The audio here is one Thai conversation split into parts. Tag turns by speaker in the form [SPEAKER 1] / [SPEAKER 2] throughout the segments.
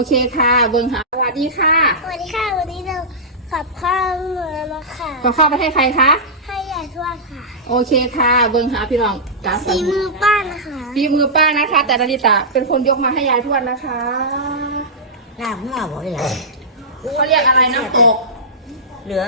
[SPEAKER 1] โอเคค่ะเบิ้งหาสวัสดีค่ะ
[SPEAKER 2] สวัสดีค่ะวันนี้เราขับข้าวมาค่ะ
[SPEAKER 1] ก็เข้าไปให้ใครคะ
[SPEAKER 2] ให้ยายทวดค่ะ
[SPEAKER 1] โอเคค่ะเบิ้งหาพี่น้องจ้า
[SPEAKER 2] สีมือป้านะคะ
[SPEAKER 1] ฝีมือป้านะคะ แต่นาริตะเป็นคนยกมาให้ยายทวดนะคะ
[SPEAKER 3] ลาบหัวบ่เหรอ
[SPEAKER 1] เขาเรียกอะไรน้ำตก
[SPEAKER 3] เหลือย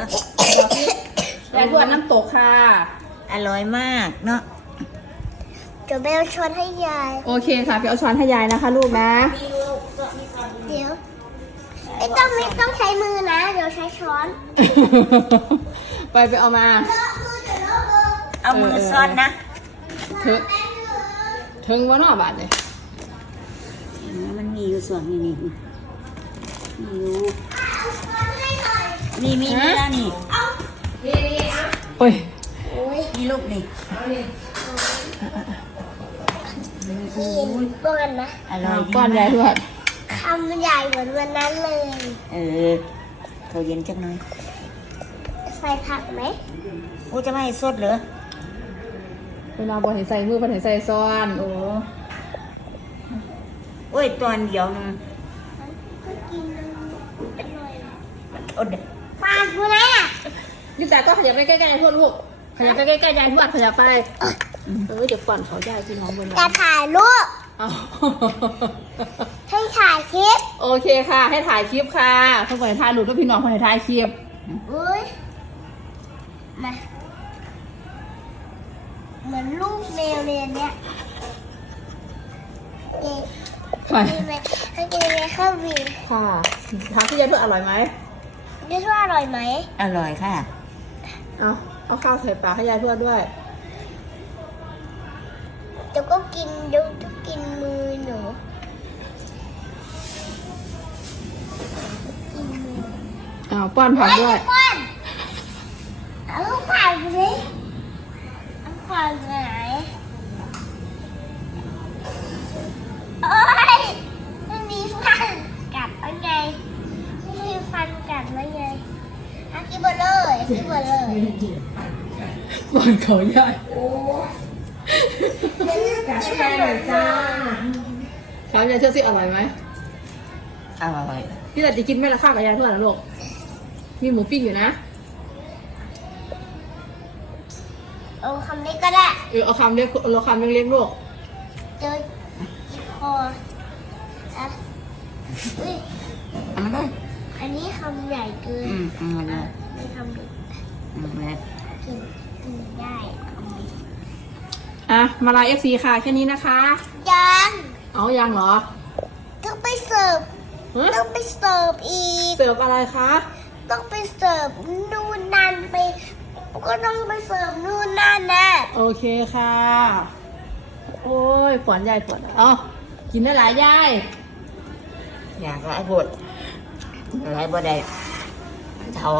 [SPEAKER 1] ายทวดน้ำตกค่ะ
[SPEAKER 3] อร่อยมากเนาะ
[SPEAKER 2] เดี๋ยวแม่ชวนให้ยาย
[SPEAKER 1] โอเคค่ะไปเอาช้อนให้ยายนะคะ ลูกนะ
[SPEAKER 2] เดี๋ยวไม่ต้องใช้มือนะ เดี๋ยวใช้ช้อน
[SPEAKER 1] ไปเอามา
[SPEAKER 3] เอามือซ่อนนะ
[SPEAKER 1] ถึงว่านอกบาทเลย
[SPEAKER 3] มันมีอยู่ส่วนนี้นี่มีอยู่มีแล้วนี่
[SPEAKER 1] โอ้ย
[SPEAKER 3] มีลูกนี่
[SPEAKER 2] กินป้อนนะ
[SPEAKER 3] อร่อยดี
[SPEAKER 1] ก้อนยายทวด
[SPEAKER 2] คำใหญ่เหมือนวันนั้นเลย
[SPEAKER 3] เขาเย็นจังหน่อย
[SPEAKER 2] ใส่ผักไหม
[SPEAKER 3] กูจะไม่ให้สดเหรอ
[SPEAKER 1] เวลาบอลเห็นใส่มือบอลเห็นใส่ซ้อน
[SPEAKER 3] โอ้ยตอนเดียวนึง
[SPEAKER 2] ก็กินอร่อย
[SPEAKER 3] อด
[SPEAKER 2] ปากกูนะ
[SPEAKER 1] นี่แต่ก็ขยับไปใกล้ๆยายทวดลูกขยับไปใกล้ๆยายทวดขยับไปเดี๋ยวก่อนเขายายพี่น้องบน
[SPEAKER 2] จะถ่ายรูป
[SPEAKER 1] เอา
[SPEAKER 2] ให้ถ่ายคลิป
[SPEAKER 1] โอเคค่ะ ให้ถ่ายคลิปค่ะคนไหนถ่ายรูปแล้วพี่น้องคนไหนถ่ายคลิป
[SPEAKER 2] อุ้ยมาเหมือนลูกแมวเลยอันเนี้ยเอ๊ะ
[SPEAKER 1] ไป
[SPEAKER 2] มีไหมให้กินไหมข้าวบี
[SPEAKER 1] ค่ะถามพี่ยายทวดอร่อยไหม
[SPEAKER 2] นี่ว่าอร่อยไหม
[SPEAKER 3] อร่อยค่ะ
[SPEAKER 1] เอาข้าวใส่ปากให้ยายทวดด้วย
[SPEAKER 2] เดี๋ยวก็กินมือหนูกินมือ
[SPEAKER 1] ป้อนผักด้วย
[SPEAKER 2] เฮ้เอาลูกผ่านไปสิเอาผ่านไหนโอ๊ยไม่มีฟันกัดแล้วไงไม่มีฟันกัดแล้วไงเอากินหมดเลยกินหมดเลย
[SPEAKER 1] ป้อนเขาใหญ่
[SPEAKER 2] กัดแค่หน่อยจ้า
[SPEAKER 1] ถามยายทวดสิอร่อยไหม
[SPEAKER 3] อร่อย
[SPEAKER 1] พี่แต่จะกินไม่ละข้าวกับยายทวดนะลูกมีหมูปิ้งอยู่นะ
[SPEAKER 2] เอาคำนี้ก็ได้
[SPEAKER 1] เอาคำเล็กเราคำเล็กๆลูก
[SPEAKER 2] เจอจิคออ่ะอุ้ย
[SPEAKER 3] เอามาเลย
[SPEAKER 2] อันนี้คำใหญ่เกิน
[SPEAKER 3] มาเลย
[SPEAKER 2] ไม่ทำเด็ก
[SPEAKER 3] มาเลย
[SPEAKER 2] กินได้คำนี้
[SPEAKER 1] มาลาFC ค่ะแค่นี้นะคะ
[SPEAKER 2] ยัง
[SPEAKER 1] เอายังเหรอ
[SPEAKER 2] ต้องไปเสิร์ฟ
[SPEAKER 1] ฮะ
[SPEAKER 2] ต้องไปเสิร์ฟอีก
[SPEAKER 1] เสิร์ฟอะไรคะ
[SPEAKER 2] ต้องไปเสิร์ฟนู่นนั่นไป ก็ต้องไปเสิร์ฟนู่นนั่นนะ
[SPEAKER 1] โอเคค่ะ โอ้ยปวดยายปวดกินได้หลายยาย
[SPEAKER 3] อยากหลายบทหลายบ่ได้เท่า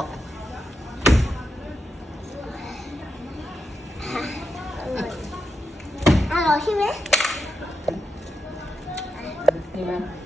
[SPEAKER 2] อร่อยใช่ไหม
[SPEAKER 1] ดีไหม